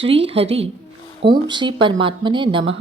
श्री हरि ओम श्री परमात्मने नमः।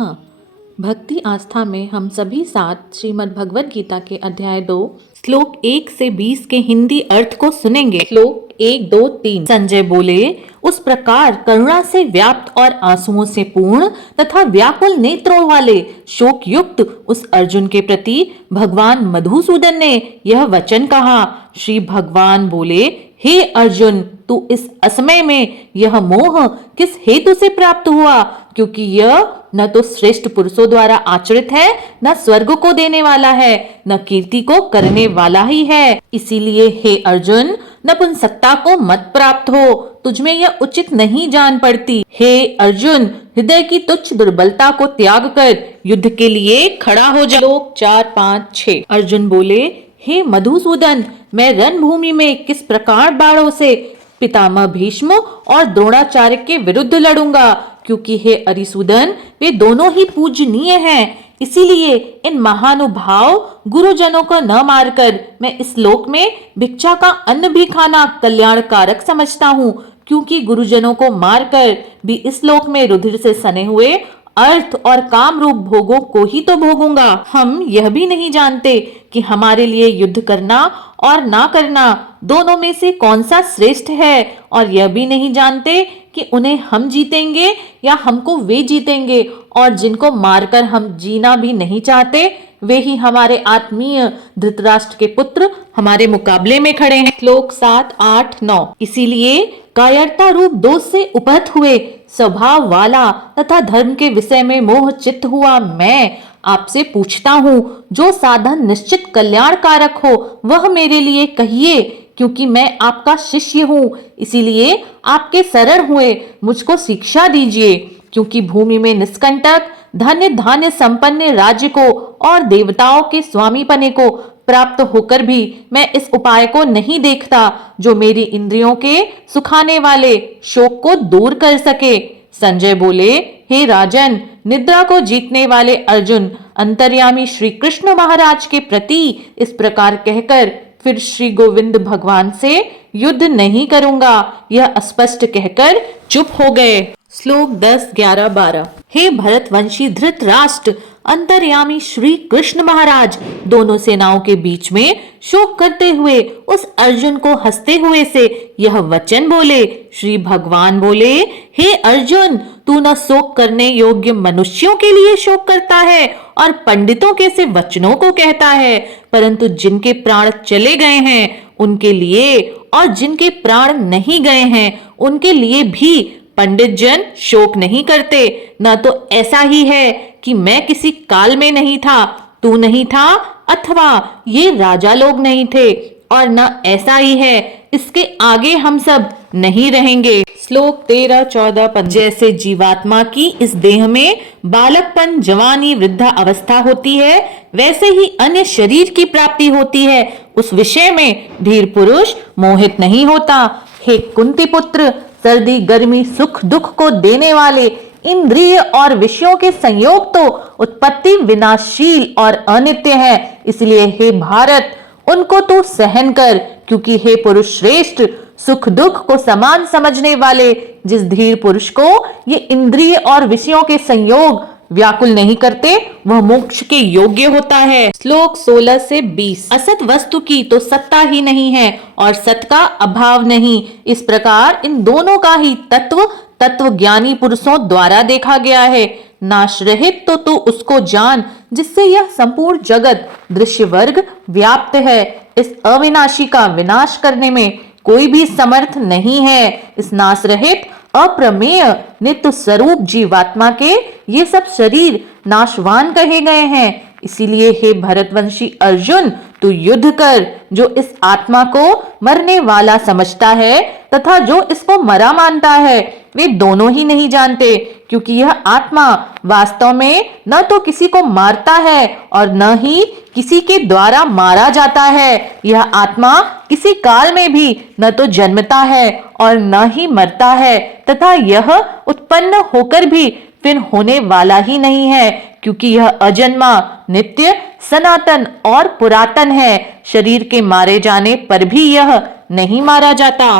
भक्ति आस्था में हम सभी साथ श्रीमद् भगवद गीता के अध्याय 2 श्लोक 1 से 20 के हिंदी अर्थ को सुनेंगे। श्लोक 1, 2, 3। संजय बोले, उस प्रकार करुणा से व्याप्त और आंसुओं से पूर्ण तथा व्याकुल नेत्रों वाले शोक युक्त उस अर्जुन के प्रति भगवान मधुसूदन ने यह वचन कहा। श्री भगवान बोले, हे अर्जुन, तू इस असमय में यह मोह किस हेतु से प्राप्त हुआ? क्योंकि यह न तो श्रेष्ठ पुरुषों द्वारा आचरित है, न स्वर्ग को देने वाला है, न कीर्ति को करने वाला ही है। इसीलिए हे अर्जुन, नपुंसकता को मत प्राप्त हो, तुझमें यह उचित नहीं जान पड़ती। हे अर्जुन, हृदय की तुच्छ दुर्बलता को त्याग कर युद्ध के लिए खड़ा हो जा। श्लोक 4, 5, 6। अर्जुन बोले, हे मधुसूदन, मैं रणभूमि में किस प्रकार बाणों से पितामह भीष्म और द्रोणाचार्य के विरुद्ध लड़ूंगा? क्योंकि हे अरिसूदन, वे दोनों ही पूजनीय हैं। इसीलिए इन महानुभाव गुरुजनों को न मारकर मैं इस लोक में भिक्षा का अन्न भी खाना कल्याणकारक समझता हूँ। क्योंकि गुरुजनों को मारकर भी इस लोक में रुधिर से सने हुए अर्थ और काम रूप भोगों को ही तो भोगूंगा। हम यह भी नहीं जानते कि हमारे लिए युद्ध करना और ना करना दोनों में से कौन सा श्रेष्ठ है, और यह भी नहीं जानते कि उन्हें हम जीतेंगे या हमको वे जीतेंगे। और जिनको मारकर हम जीना भी नहीं चाहते, वे ही हमारे आत्मीय धृतराष्ट्र के पुत्र हमारे मुकाबले में खड़े हैं। श्लोक 7, 8, 9। इसीलिए कायरता रूप दोष से उपहत हुए स्वभाव वाला तथा धर्म के विषय में मोह चित्त हुआ मैं आपसे पूछता हूँ, जो साधन निश्चित कल्याणकारक हो वह मेरे लिए कहिए। क्योंकि मैं आपका शिष्य हूँ, इसीलिए आपके शरण हुए मुझको शिक्षा दीजिए। क्योंकि भूमि में निष्कंटक धन्य धान्य संपन्न राज्य को और देवताओं के स्वामी पने को प्राप्त होकर भी मैं इस उपाय को नहीं देखता जो मेरी इंद्रियों के सुखाने वाले शोक को दूर कर सके। संजय बोले, हे राजन, निद्रा को जीतने वाले अर्जुन अंतर्यामी श्री कृष्ण महाराज के प्रति इस प्रकार कहकर फिर श्री गोविंद भगवान से युद्ध नहीं करूंगा, यह स्पष्ट कहकर चुप हो गए। श्लोक 10, 11, 12। हे भरतवंशी धृतराष्ट्र, अंतर्यामी श्री कृष्ण महाराज दोनों सेनाओं के बीच में शोक करते हुए उस अर्जुन को हंसते हुए से यह वचन बोले। श्री भगवान बोले, हे अर्जुन, तू न शोक करने योग्य मनुष्यों के लिए शोक करता है और पंडितों के से वचनों को कहता है, परंतु जिनके प्राण चले गए हैं उनके लिए और जिनके प्राण नहीं गए हैं उनके लिए भी पंडित जन शोक नहीं करते। न तो ऐसा ही है कि मैं किसी काल में नहीं था, तू नहीं था, अथवा ये राजा लोग नहीं थे, और न ऐसा ही है इसके आगे हम सब नहीं रहेंगे। श्लोक 13, 14, 15। जैसे जीवात्मा की इस देह में बालकपन, जवानी, वृद्धा अवस्था होती है, वैसे ही अन्य शरीर की प्राप्ति होती है, उस विषय में धीर पुरुष मोहित नहीं होता। हे कुंती पुत्र, सर्दी गर्मी सुख दुख को देने वाले इंद्रिय और विषयों के संयोग तो उत्पत्ति विनाशील और अनित्य है। इसलिए हे भारत, उनको तू सहन कर। क्योंकि हे पुरुष श्रेष्ठ, सुख दुख को समान समझने वाले जिस धीर पुरुष को ये इंद्रिय और विषयों के संयोग व्याकुल नहीं करते, वह मोक्ष के योग्य होता है। श्लोक 16 से 20। असत वस्तु की तो सत्ता ही नहीं है और सत का अभाव नहीं। इस प्रकार इन दोनों का ही तत्व ज्ञानी पुरुषों द्वारा देखा गया है। नाश रहित तो तू उसको जान जिससे यह संपूर्ण जगत दृश्य वर्ग व्याप्त है। इस अविनाशी का विनाश करने में कोई भी समर्थ नहीं है। इस नाश रहित अप्रमेय नित्य स्वरूप जीवात्मा के ये सब शरीर नाशवान कहे गए हैं। इसीलिए हे भरतवंशी अर्जुन, तू युद्ध कर। जो इस आत्मा को मरने वाला समझता है तथा जो इसको मरा मानता है, वे दोनों ही नहीं जानते। क्योंकि यह आत्मा वास्तव में न तो किसी को मारता है और न ही किसी के द्वारा मारा जाता है। यह आत्मा किसी काल में भी न तो जन्मता है और न ही मरता है, तथा यह उत्पन्न होकर भी फिर होने वाला ही नहीं है। क्योंकि यह अजन्मा, नित्य, सनातन और पुरातन है। शरीर के मारे जाने पर भी यह नहीं मारा जाता।